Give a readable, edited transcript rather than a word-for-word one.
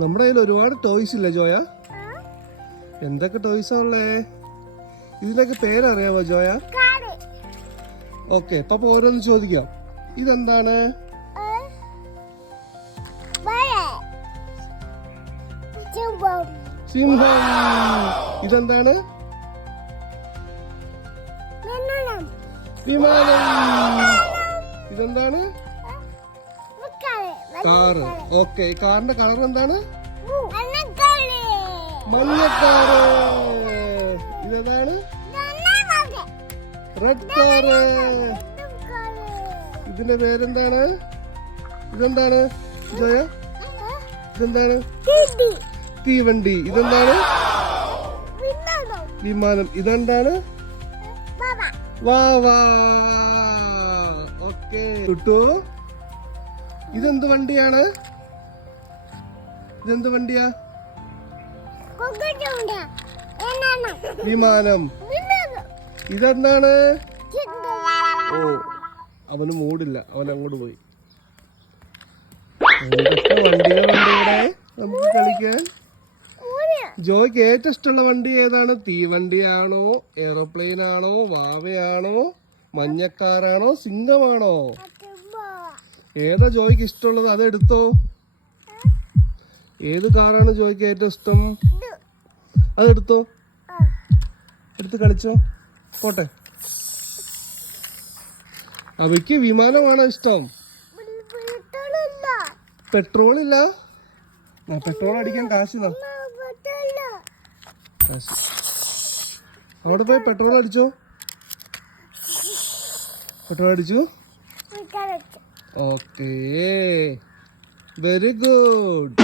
നമ്മുടെ കയ്യിൽ ഒരുപാട് ടോയ്സ് ഇല്ലേ ജോയ? എന്തൊക്കെ ടോയ്സാ ഉള്ളേ? ഇതിനൊക്കെ പേരറിയാമോ ജോയ? ഓക്കെ, പപ്പ ഓരോന്ന് ചോദിക്കാം. ഇതെന്താണ്? സിംഹം. ഇതെന്താണ്? വിമാനം. ഇതെന്താണ്? കാറ്. ഓക്കെ, കാറിന്റെ കളർ എന്താണ്? മഞ്ഞക്കാറ്. ഇതെന്താണ്? Red car. ഇതിന്റെ പേരെന്താണ്? ഇതെന്താണ് ജോയ? ഇതെന്താണ്? തീവണ്ടി. ഇതെന്താണ്? വിമാനം. ഇതെന്താണ്? വാവാ. ഓക്കെ ടുട്ടു, ഇതെന്ത് വണ്ടിയാണ്? ഇതെന്ത് വണ്ടിയാ? വിമാനം. ഇതെന്താണ്? ഓ, അവന് മൂടില്ല, അവൻ അങ്ങോട്ട് പോയി. എന്തൊക്കെ വണ്ടികളുണ്ട് ഇവിടെ നമുക്ക് കളിക്കാൻ. ജോയ്ക്ക് ഏറ്റവും ഇഷ്ടമുള്ള വണ്ടി ഏതാണ്? തീവണ്ടിയാണോ, എയറോപ്ലെയിൻ ആണോ, വാവയാണോ, മഞ്ഞക്കാരാണോ, സിംഹമാണോ? ഏതാ ജോയ്ക്ക് ഇഷ്ടമുള്ളത്? അതെടുത്തോ. ഏത് കാറാണ് ജോയ്ക്ക് ഏറ്റവും ഇഷ്ടം? അതെടുത്തോ, എടുത്ത് കളിച്ചോ. പോട്ടെ. അവയ്ക്ക് വിമാനമാണോ ഇഷ്ടം? പെട്രോൾ ഇല്ല. പെട്രോൾ അടിക്കാൻ കാശില്ല. അവിടെ പോയി പെട്രോൾ അടിച്ചോ. പെട്രോൾ അടിച്ചു. Okay, very good.